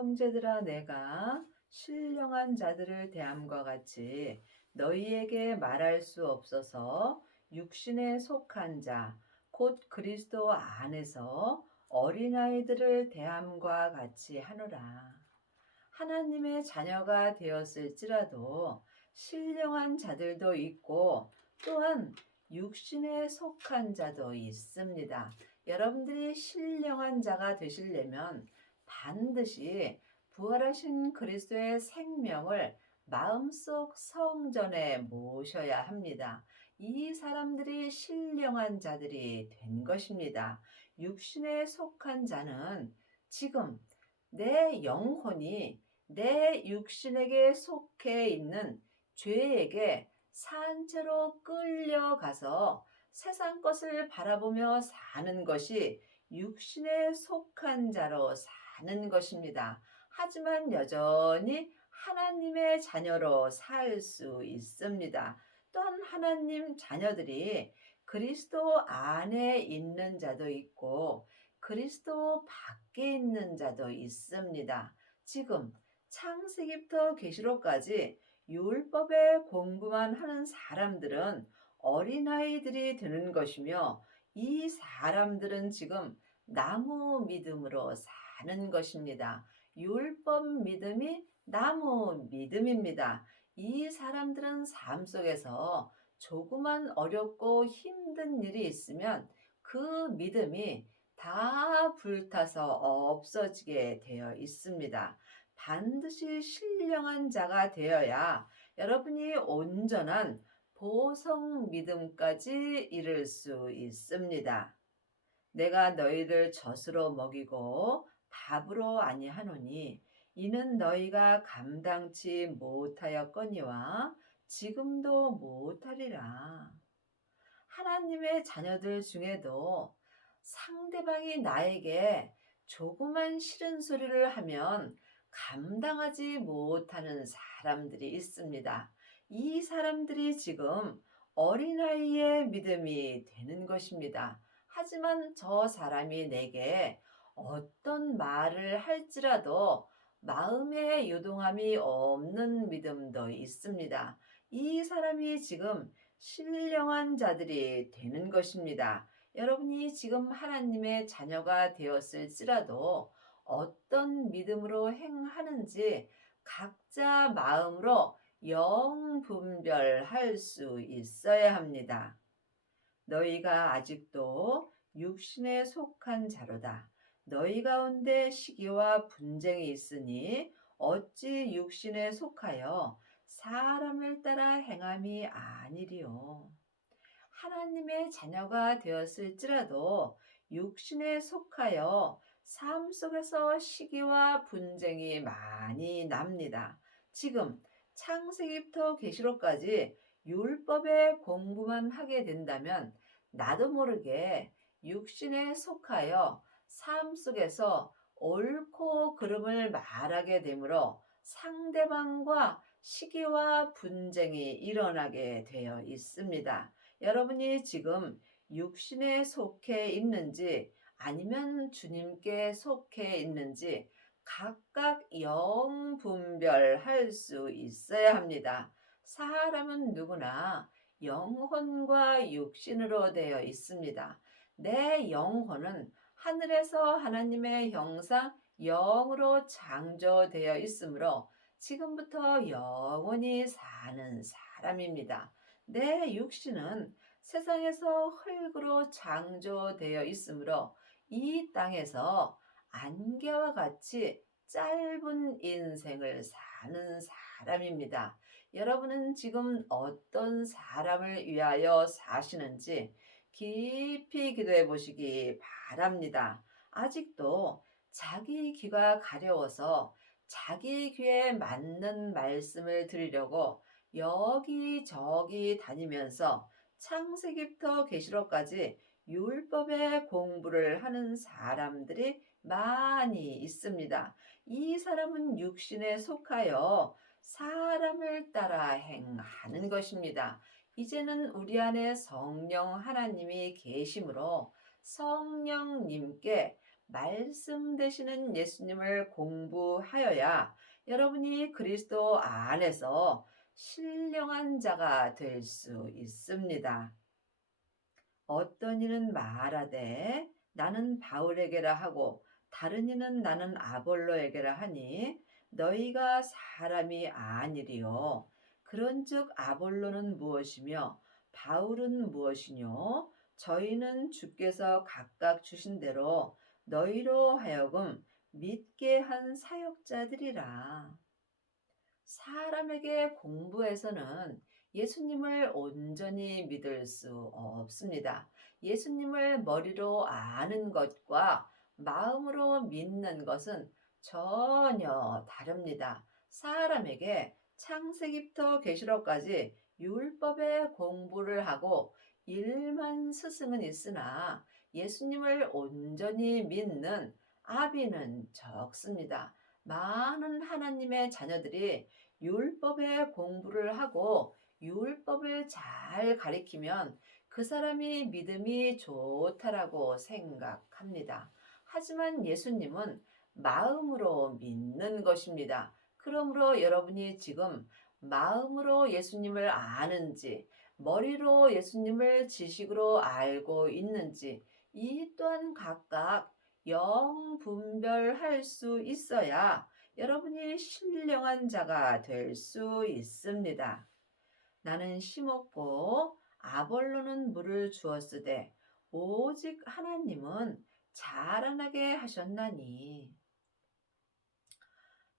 형제들아, 내가 신령한 자들을 대함과 같이 너희에게 말할 수 없어서 육신에 속한 자, 곧 그리스도 안에서 어린아이들을 대함과 같이 하노라. 하나님의 자녀가 되었을지라도 신령한 자들도 있고 또한 육신에 속한 자도 있습니다. 여러분들이 신령한 자가 되시려면 반드시 부활하신 그리스도의 생명을 마음속 성전에 모셔야 합니다. 이 사람들이 신령한 자들이 된 것입니다. 육신에 속한 자는 지금 내 영혼이 내 육신에게 속해 있는 죄에게 산채로 끌려가서 세상 것을 바라보며 사는 것이 육신에 속한 자로 사는 것입니다. 하지만 여전히 하나님의 자녀로 살 수 있습니다. 또한 하나님 자녀들이 그리스도 안에 있는 자도 있고 그리스도 밖에 있는 자도 있습니다. 지금 창세기부터 계시록까지 율법의 공부만 하는 사람들은 어린아이들이 되는 것이며 이 사람들은 지금 나무 믿음으로 사는 것입니다. 율법 믿음이 나무 믿음입니다. 이 사람들은 삶 속에서 조그만 어렵고 힘든 일이 있으면 그 믿음이 다 불타서 없어지게 되어 있습니다. 반드시 신령한 자가 되어야 여러분이 온전한 보성 믿음까지 이룰 수 있습니다. 내가 너희를 젖으로 먹이고 밥으로 아니하노니 이는 너희가 감당치 못하였거니와 지금도 못하리라. 하나님의 자녀들 중에도 상대방이 나에게 조그만 싫은 소리를 하면 감당하지 못하는 사람들이 있습니다. 이 사람들이 지금 어린아이의 믿음이 되는 것입니다. 하지만 저 사람이 내게 어떤 말을 할지라도 마음에 요동함이 없는 믿음도 있습니다. 이 사람이 지금 신령한 자들이 되는 것입니다. 여러분이 지금 하나님의 자녀가 되었을지라도 어떤 믿음으로 행하는지 각자 마음으로 영분별할 수 있어야 합니다. 너희가 아직도 육신에 속한 자로다. 너희 가운데 시기와 분쟁이 있으니 어찌 육신에 속하여 사람을 따라 행함이 아니리요. 하나님의 자녀가 되었을지라도 육신에 속하여 삶 속에서 시기와 분쟁이 많이 납니다. 지금 창세기부터 계시록까지 율법의 공부만 하게 된다면 나도 모르게 육신에 속하여 삶 속에서 옳고 그름을 말하게 되므로 상대방과 시기와 분쟁이 일어나게 되어 있습니다. 여러분이 지금 육신에 속해 있는지 아니면 주님께 속해 있는지 각각 영 분별할 수 있어야 합니다. 사람은 누구나 영혼과 육신으로 되어 있습니다. 내 영혼은 하늘에서 하나님의 형상 영으로 창조되어 있으므로 지금부터 영원히 사는 사람입니다. 내 육신은 세상에서 흙으로 창조되어 있으므로 이 땅에서 안개와 같이 짧은 인생을 사는 사람입니다. 여러분은 지금 어떤 사람을 위하여 사시는지 깊이 기도해 보시기 바랍니다. 아직도 자기 귀가 가려워서 자기 귀에 맞는 말씀을 들으려고 여기저기 다니면서 창세기부터 계시록까지 율법의 공부를 하는 사람들이 많이 있습니다. 이 사람은 육신에 속하여 사람을 따라 행하는 것입니다. 이제는 우리 안에 성령 하나님이 계심으로 성령님께 말씀 되시는 예수님을 공부하여야 여러분이 그리스도 안에서 신령한 자가 될 수 있습니다. 어떤 이는 말하되 나는 바울에게라 하고 다른 이는 나는 아볼로에게라 하니 너희가 사람이 아니리요. 그런즉 아볼로는 무엇이며 바울은 무엇이뇨? 저희는 주께서 각각 주신 대로 너희로 하여금 믿게 한 사역자들이라. 사람에게 공부해서는 예수님을 온전히 믿을 수 없습니다. 예수님을 머리로 아는 것과 마음으로 믿는 것은 전혀 다릅니다. 사람에게 창세기부터 계시록까지 율법의 공부를 하고 일만 스승은 있으나 예수님을 온전히 믿는 아비는 적습니다. 많은 하나님의 자녀들이 율법의 공부를 하고 율법을 잘 가리키면 그 사람이 믿음이 좋다라고 생각합니다. 하지만 예수님은 마음으로 믿는 것입니다. 그러므로 여러분이 지금 마음으로 예수님을 아는지, 머리로 예수님을 지식으로 알고 있는지, 이 또한 각각 영분별할 수 있어야 여러분이 신령한 자가 될 수 있습니다. 나는 심었고 아볼로는 물을 주었으되 오직 하나님은 자라나게 하셨나니.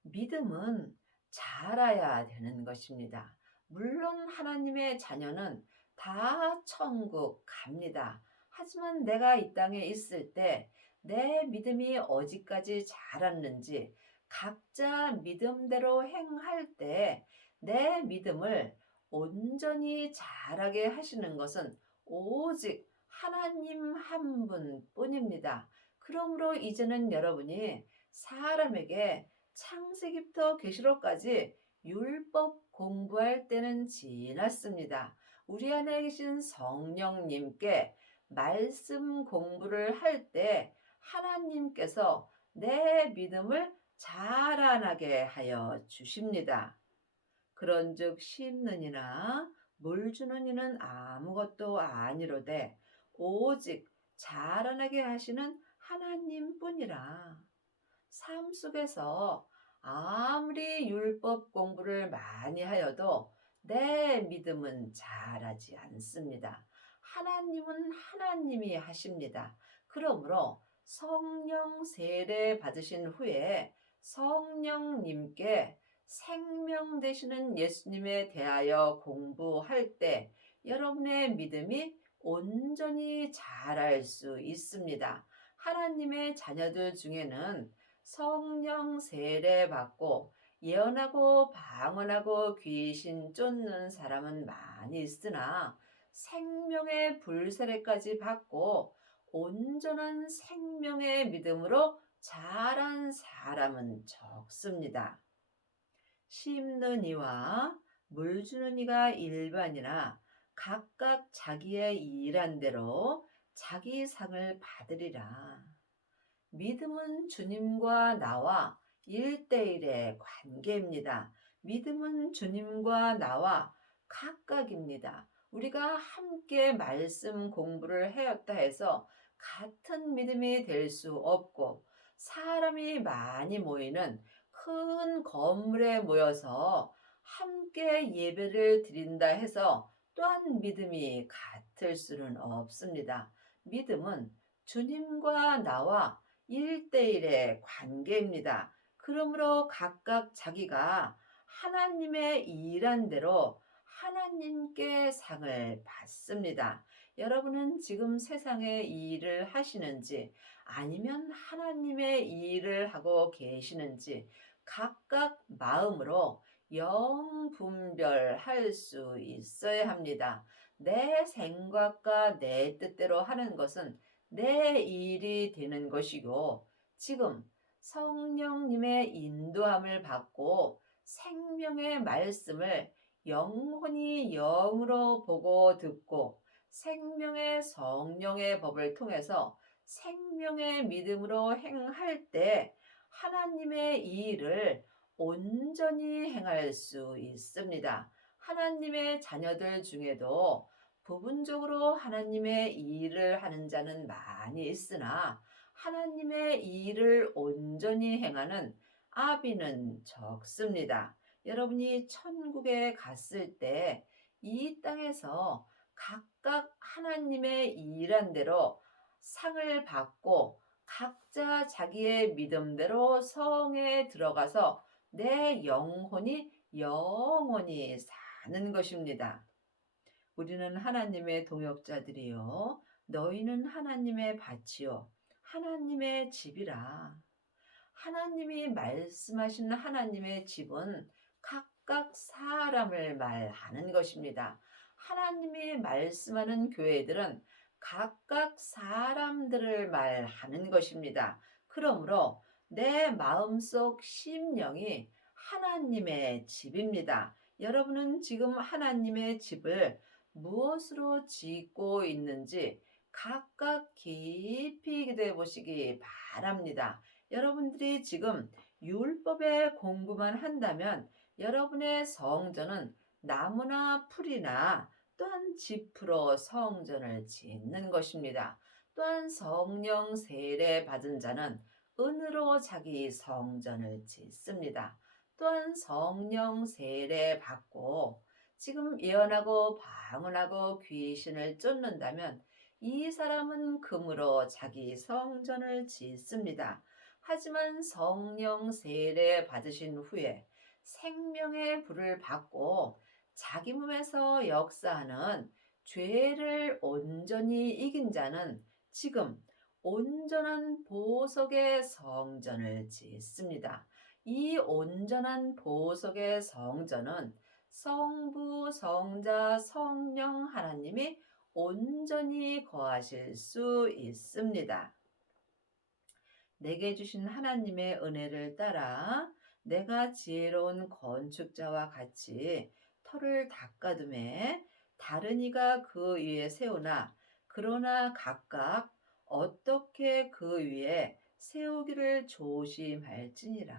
믿음은 자라야 되는 것입니다. 물론 하나님의 자녀는 다 천국 갑니다. 하지만 내가 이 땅에 있을 때 내 믿음이 어디까지 자랐는지 각자 믿음대로 행할 때 내 믿음을 온전히 자라게 하시는 것은 오직 하나님 한 분뿐입니다. 그러므로 이제는 여러분이 사람에게 창세기부터 계시록까지 율법 공부할 때는 지났습니다. 우리 안에 계신 성령님께 말씀 공부를 할 때 하나님께서 내 믿음을 자라나게 하여 주십니다. 그런즉 심는 이나 물 주는 이는 아무것도 아니로되 오직 자라나게 하시는 하나님뿐이라. 삶 속에서 아무리 율법 공부를 많이 하여도 내 믿음은 자라지 않습니다. 하나님은 하나님이 하십니다. 그러므로 성령 세례 받으신 후에 성령님께 생명 되시는 예수님에 대하여 공부할 때 여러분의 믿음이 온전히 자랄 수 있습니다. 하나님의 자녀들 중에는 성령 세례 받고 예언하고 방언하고 귀신 쫓는 사람은 많이 있으나 생명의 불세례까지 받고 온전한 생명의 믿음으로 자란 사람은 적습니다. 심는 이와 물 주는 이가 일반이나 각각 자기의 일한 대로 자기 상을 받으리라. 믿음은 주님과 나와 1대1의 관계입니다. 믿음은 주님과 나와 각각입니다. 우리가 함께 말씀 공부를 하였다 해서 같은 믿음이 될 수 없고 사람이 많이 모이는 큰 건물에 모여서 함께 예배를 드린다 해서 또한 믿음이 같을 수는 없습니다. 믿음은 주님과 나와 1대1의 관계입니다. 그러므로 각각 자기가 하나님의 일한 대로 하나님께 상을 받습니다. 여러분은 지금 세상의 일을 하시는지 아니면 하나님의 일을 하고 계시는지 각각 마음으로 영분별할 수 있어야 합니다. 내 생각과 내 뜻대로 하는 것은 내 일이 되는 것이고 지금 성령님의 인도함을 받고 생명의 말씀을 영혼이 영으로 보고 듣고 생명의 성령의 법을 통해서 생명의 믿음으로 행할 때 하나님의 이 일을 온전히 행할 수 있습니다. 하나님의 자녀들 중에도 부분적으로 하나님의 이 일을 하는 자는 많이 있으나 하나님의 이 일을 온전히 행하는 아비는 적습니다. 여러분이 천국에 갔을 때 이 땅에서 각각 하나님의 일한 대로 상을 받고 각자 자기의 믿음대로 성에 들어가서 내 영혼이 영원히 사는 것입니다. 우리는 하나님의 동역자들이요. 너희는 하나님의 밭이요. 하나님의 집이라. 하나님이 말씀하신 하나님의 집은 각각 사람을 말하는 것입니다. 하나님이 말씀하는 교회들은 각각 사람들을 말하는 것입니다. 그러므로 내 마음속 심령이 하나님의 집입니다. 여러분은 지금 하나님의 집을 무엇으로 짓고 있는지 각각 깊이 기도해 보시기 바랍니다. 여러분들이 지금 율법의 공부만 한다면 여러분의 성전은 나무나 풀이나 또한 짚으로 성전을 짓는 것입니다. 또한 성령 세례 받은 자는 은으로 자기 성전을 짓습니다. 또한 성령 세례 받고 지금 예언하고 방언하고 귀신을 쫓는다면 이 사람은 금으로 자기 성전을 짓습니다. 하지만 성령 세례 받으신 후에 생명의 불을 받고 자기 몸에서 역사하는 죄를 온전히 이긴 자는 지금 온전한 보석의 성전을 짓습니다. 이 온전한 보석의 성전은 성부, 성자, 성령 하나님이 온전히 거하실 수 있습니다. 내게 주신 하나님의 은혜를 따라 내가 지혜로운 건축자와 같이 터를 닦아둠에 다른 이가 그 위에 세우나 그러나 각각 어떻게 그 위에 세우기를 조심할지니라.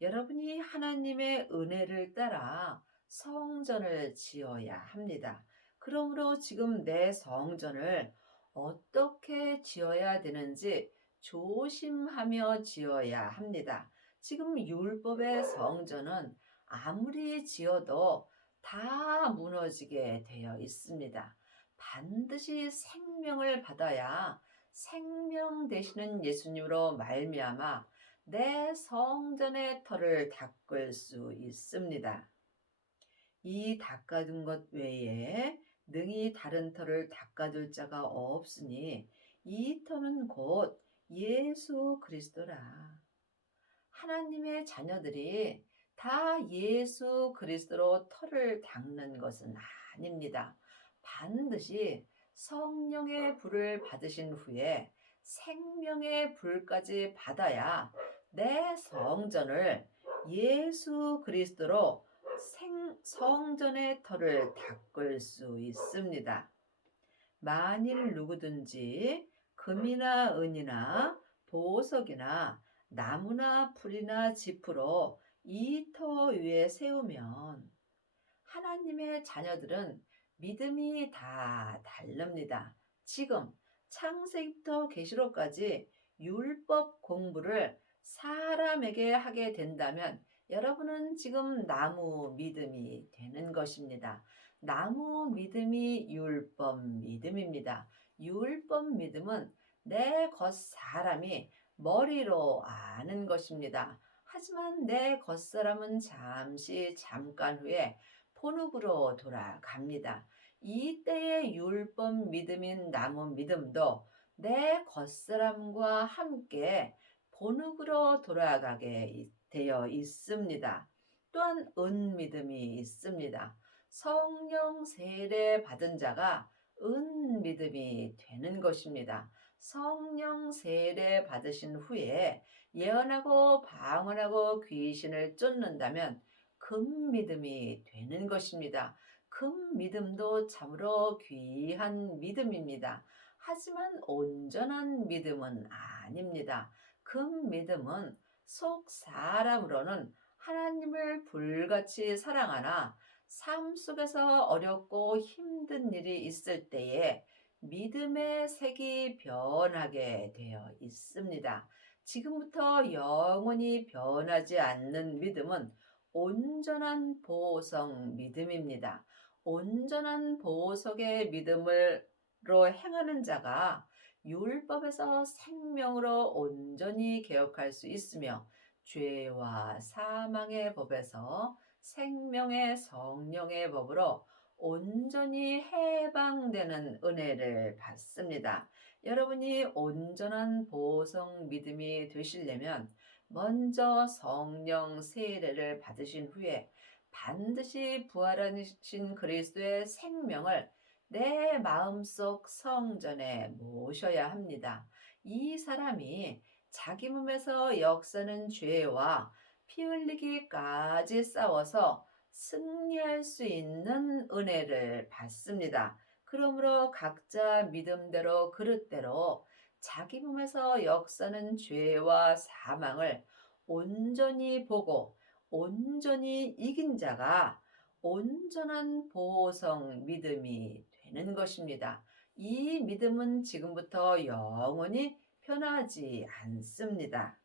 여러분이 하나님의 은혜를 따라 성전을 지어야 합니다. 그러므로 지금 내 성전을 어떻게 지어야 되는지 조심하며 지어야 합니다. 지금 율법의 성전은 아무리 지어도 다 무너지게 되어 있습니다. 반드시 생명을 받아야 생명 되시는 예수님으로 말미암아 내 성전의 터를 닦을 수 있습니다. 이 닦아둔 것 외에 능히 다른 터를 닦아둘 자가 없으니 이 터는 곧 예수 그리스도라. 하나님의 자녀들이 다 예수 그리스도로 터를 닦는 것은 아닙니다. 반드시 성령의 불을 받으신 후에 생명의 불까지 받아야 내 성전을 예수 그리스도로 성전의 터를 닦을 수 있습니다. 만일 누구든지 금이나 은이나 보석이나 나무나 풀이나 짚으로 이 터 위에 세우면 하나님의 자녀들은 믿음이 다 다릅니다. 지금 창세기부터 계시록까지 율법 공부를 사람에게 하게 된다면 여러분은 지금 나무 믿음이 되는 것입니다. 나무 믿음이 율법 믿음입니다. 율법 믿음은 내 겉사람이 머리로 아는 것입니다. 하지만 내 겉사람은 잠깐 후에 본흙으로 돌아갑니다. 이때의 율법 믿음인 나무 믿음도 내 겉사람과 함께 본흙으로 돌아가게 되어 있습니다. 또한 은 믿음이 있습니다. 성령 세례 받은 자가 은 믿음이 되는 것입니다. 성령 세례 받으신 후에 예언하고 방언하고 귀신을 쫓는다면 금 믿음이 되는 것입니다. 금 믿음도 참으로 귀한 믿음입니다. 하지만 온전한 믿음은 아닙니다. 그 믿음은 속 사람으로는 하나님을 불같이 사랑하나 삶 속에서 어렵고 힘든 일이 있을 때에 믿음의 색이 변하게 되어 있습니다. 지금부터 영원히 변하지 않는 믿음은 온전한 보석 믿음입니다. 온전한 보석의 믿음으로 행하는 자가 율법에서 생명으로 온전히 개혁할 수 있으며 죄와 사망의 법에서 생명의 성령의 법으로 온전히 해방되는 은혜를 받습니다. 여러분이 온전한 보석 믿음이 되시려면 먼저 성령 세례를 받으신 후에 반드시 부활하신 그리스도의 생명을 내 마음속 성전에 모셔야 합니다. 이 사람이 자기 몸에서 역사는 죄와 피 흘리기까지 싸워서 승리할 수 있는 은혜를 받습니다. 그러므로 각자 믿음대로 그릇대로 자기 몸에서 역사는 죄와 사망을 온전히 보고 온전히 이긴 자가 온전한 보성 믿음이 되는 것입니다. 이 믿음은 지금부터 영원히 변하지 않습니다.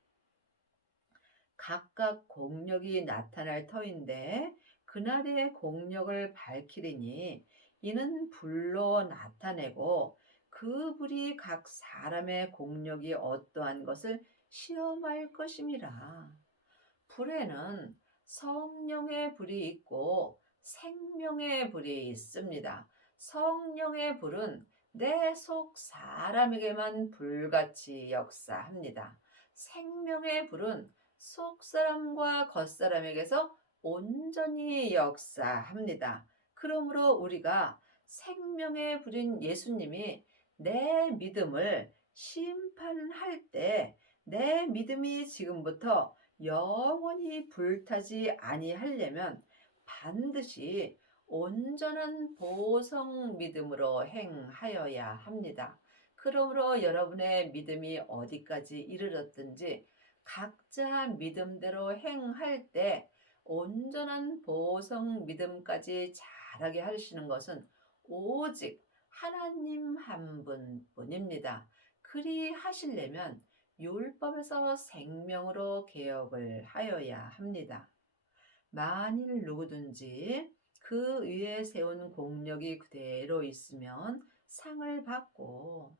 각각 공력이 나타날 터인데 그날의 공력을 밝히리니 이는 불로 나타내고 그 불이 각 사람의 공력이 어떠한 것을 시험할 것임이라. 불에는 성령의 불이 있고 생명의 불이 있습니다. 성령의 불은 내 속 사람에게만 불같이 역사합니다. 생명의 불은 속 사람과 겉 사람에게서 온전히 역사합니다. 그러므로 우리가 생명의 불인 예수님이 내 믿음을 심판할 때 내 믿음이 지금부터 영원히 불타지 아니하려면 반드시 온전한 보성 믿음으로 행하여야 합니다. 그러므로 여러분의 믿음이 어디까지 이르렀든지 각자 믿음대로 행할 때 온전한 보성 믿음까지 자라게 하시는 것은 오직 하나님 한 분뿐입니다. 그리 하시려면 율법에서 생명으로 개혁을 하여야 합니다. 만일 누구든지 그 위에 세운 공력이 그대로 있으면 상을 받고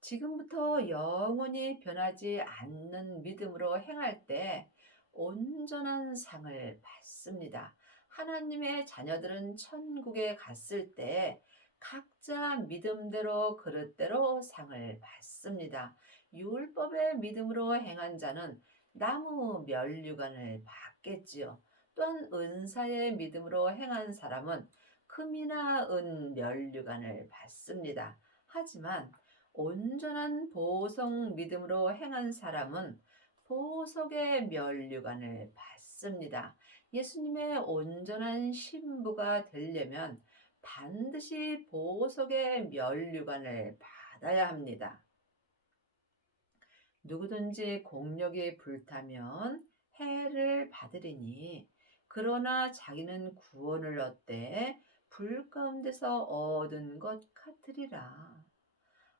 지금부터 영원히 변하지 않는 믿음으로 행할 때 온전한 상을 받습니다. 하나님의 자녀들은 천국에 갔을 때 각자 믿음대로 그릇대로 상을 받습니다. 율법의 믿음으로 행한 자는 나무 면류관을 받겠지요. 또한 은사의 믿음으로 행한 사람은 금이나 은 면류관을 받습니다. 하지만 온전한 보석 믿음으로 행한 사람은 보석의 면류관을 받습니다. 예수님의 온전한 신부가 되려면 반드시 보석의 면류관을 받아야 합니다. 누구든지 공력이 불타면 해를 받으리니 그러나 자기는 구원을 얻되 불 가운데서 얻은 것 같으리라.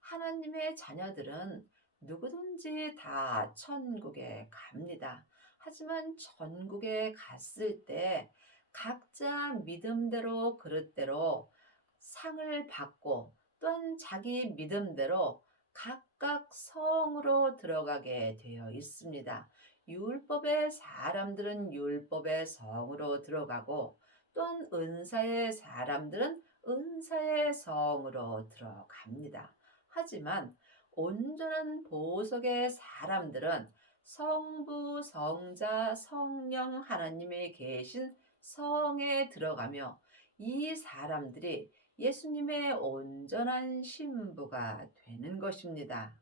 하나님의 자녀들은 누구든지 다 천국에 갑니다. 하지만 천국에 갔을 때 각자 믿음대로 그릇대로 상을 받고 또한 자기 믿음대로 각각 성으로 들어가게 되어 있습니다. 율법의 사람들은 율법의 성으로 들어가고 또한 은사의 사람들은 은사의 성으로 들어갑니다. 하지만 온전한 보석의 사람들은 성부, 성자, 성령 하나님이 계신 성에 들어가며 이 사람들이 예수님의 온전한 신부가 되는 것입니다.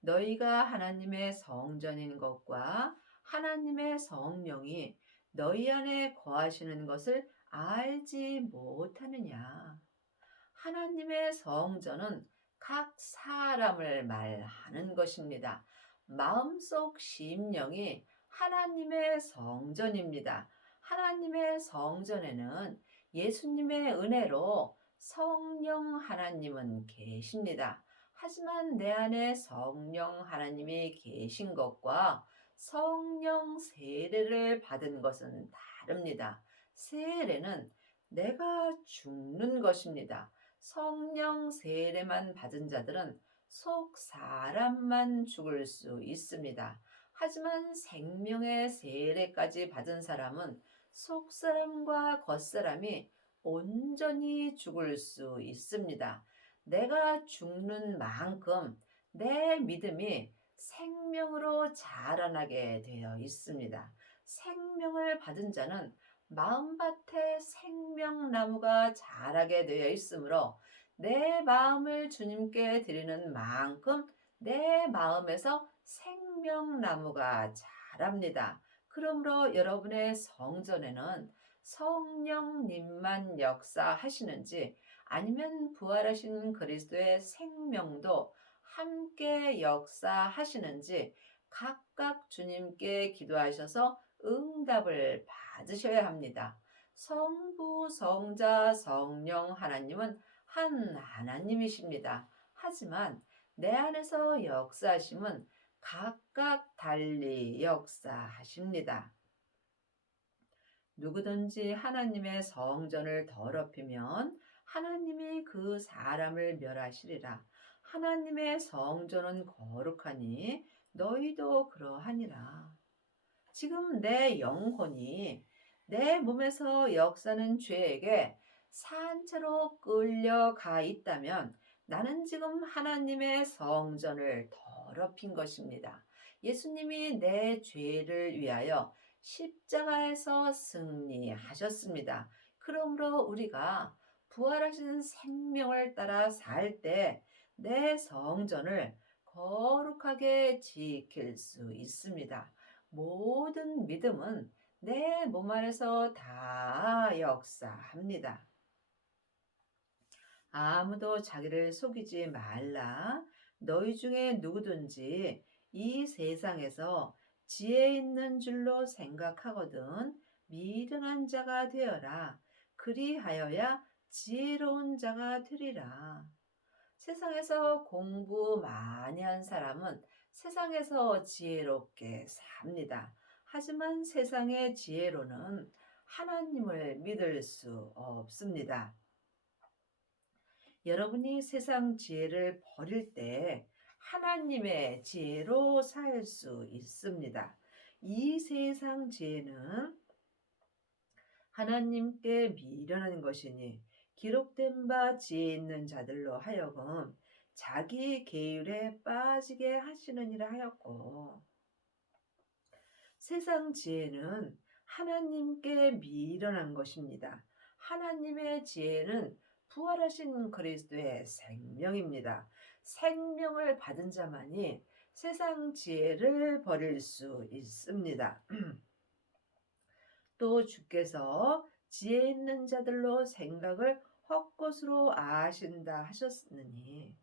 너희가 하나님의 성전인 것과 하나님의 성령이 너희 안에 거하시는 것을 알지 못하느냐. 하나님의 성전은 각 사람을 말하는 것입니다. 마음속 심령이 하나님의 성전입니다. 하나님의 성전에는 예수님의 은혜로 성령 하나님은 계십니다. 하지만 내 안에 성령 하나님이 계신 것과 성령 세례를 받은 것은 다릅니다. 세례는 내가 죽는 것입니다. 성령 세례만 받은 자들은 속 사람만 죽을 수 있습니다. 하지만 생명의 세례까지 받은 사람은 속 사람과 겉사람이 온전히 죽을 수 있습니다. 내가 죽는 만큼 내 믿음이 생명으로 자라나게 되어 있습니다. 생명을 받은 자는 마음밭에 생명나무가 자라게 되어 있으므로 내 마음을 주님께 드리는 만큼 내 마음에서 생명나무가 자랍니다. 그러므로 여러분의 성전에는 성령님만 역사하시는지 아니면 부활하신 그리스도의 생명도 함께 역사하시는지 각각 주님께 기도하셔서 응답을 받으셔야 합니다. 성부, 성자, 성령 하나님은 한 하나님이십니다. 하지만 내 안에서 역사하심은 각각 달리 역사하십니다. 누구든지 하나님의 성전을 더럽히면 하나님이 그 사람을 멸하시리라. 하나님의 성전은 거룩하니 너희도 그러하니라. 지금 내 영혼이 내 몸에서 역사는 죄에게 산채로 끌려가 있다면 나는 지금 하나님의 성전을 더럽힌 것입니다. 예수님이 내 죄를 위하여 십자가에서 승리하셨습니다. 그러므로 우리가 부활하신 생명을 따라 살 때 내 성전을 거룩하게 지킬 수 있습니다. 모든 믿음은 내 몸 안에서 다 역사합니다. 아무도 자기를 속이지 말라. 너희 중에 누구든지 이 세상에서 지혜 있는 줄로 생각하거든 미련한 자가 되어라. 그리하여야 지혜로운 자가 되리라. 세상에서 공부 많이 한 사람은 세상에서 지혜롭게 삽니다. 하지만 세상의 지혜로는 하나님을 믿을 수 없습니다. 여러분이 세상 지혜를 버릴 때 하나님의 지혜로 살 수 있습니다. 이 세상 지혜는 하나님께 미련한 것이니 기록된 바 지혜 있는 자들로 하여금 자기 계율에 빠지게 하시느니라 하였고, 세상 지혜는 하나님께 미련한 것입니다. 하나님의 지혜는 부활하신 그리스도의 생명입니다. 생명을 받은 자만이 세상 지혜를 버릴 수 있습니다. 또 주께서 지혜 있는 자들로 생각을 헛것으로 아신다 하셨느니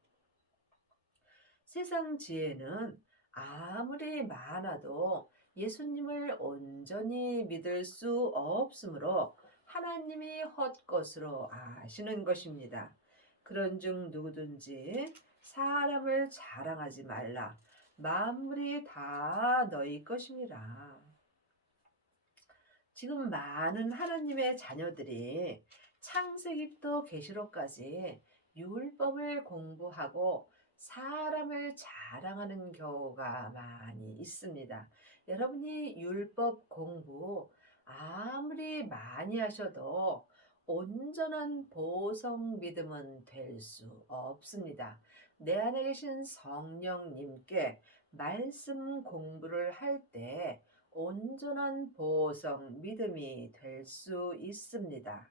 세상 지혜는 아무리 많아도 예수님을 온전히 믿을 수 없으므로 하나님이 헛것으로 아시는 것입니다. 그런즉 누구든지 사람을 자랑하지 말라. 만물이 다 너희 것임이라. 지금 많은 하나님의 자녀들이 창세기부터 계시록까지 율법을 공부하고 사람을 자랑하는 경우가 많이 있습니다. 여러분이 율법 공부 아무리 많이 하셔도 온전한 보성 믿음은 될 수 없습니다. 내 안에 계신 성령님께 말씀 공부를 할 때 온전한 보성 믿음이 될 수 있습니다.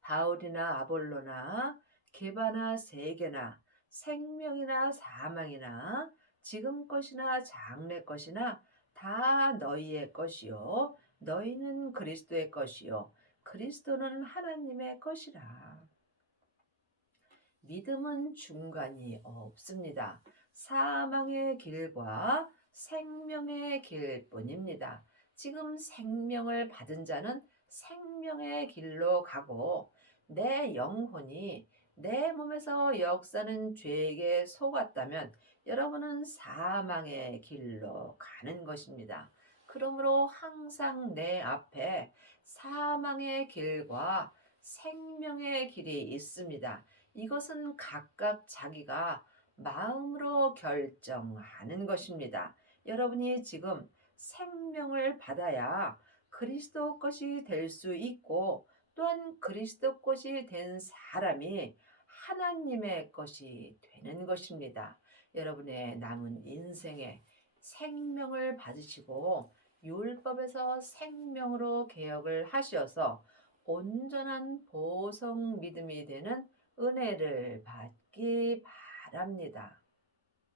바울이나 아볼로나 게바나 세게나 생명이나 사망이나 지금 것이나 장래 것이나 다 너희의 것이요 너희는 그리스도의 것이요 그리스도는 하나님의 것이라. 믿음은 중간이 없습니다. 사망의 길과 생명의 길뿐입니다. 지금 생명을 받은 자는 생명의 길로 가고 내 영혼이 내 몸에서 역사는 죄에게 속았다면 여러분은 사망의 길로 가는 것입니다. 그러므로 항상 내 앞에 사망의 길과 생명의 길이 있습니다. 이것은 각각 자기가 마음으로 결정하는 것입니다. 여러분이 지금 생명을 받아야 그리스도 것이 될 수 있고 또한 그리스도 것이 된 사람이 하나님의 것이 되는 것입니다. 여러분의 남은 인생에 생명을 받으시고 율법에서 생명으로 개혁을 하셔서 온전한 보성 믿음이 되는 은혜를 받기 바랍니다.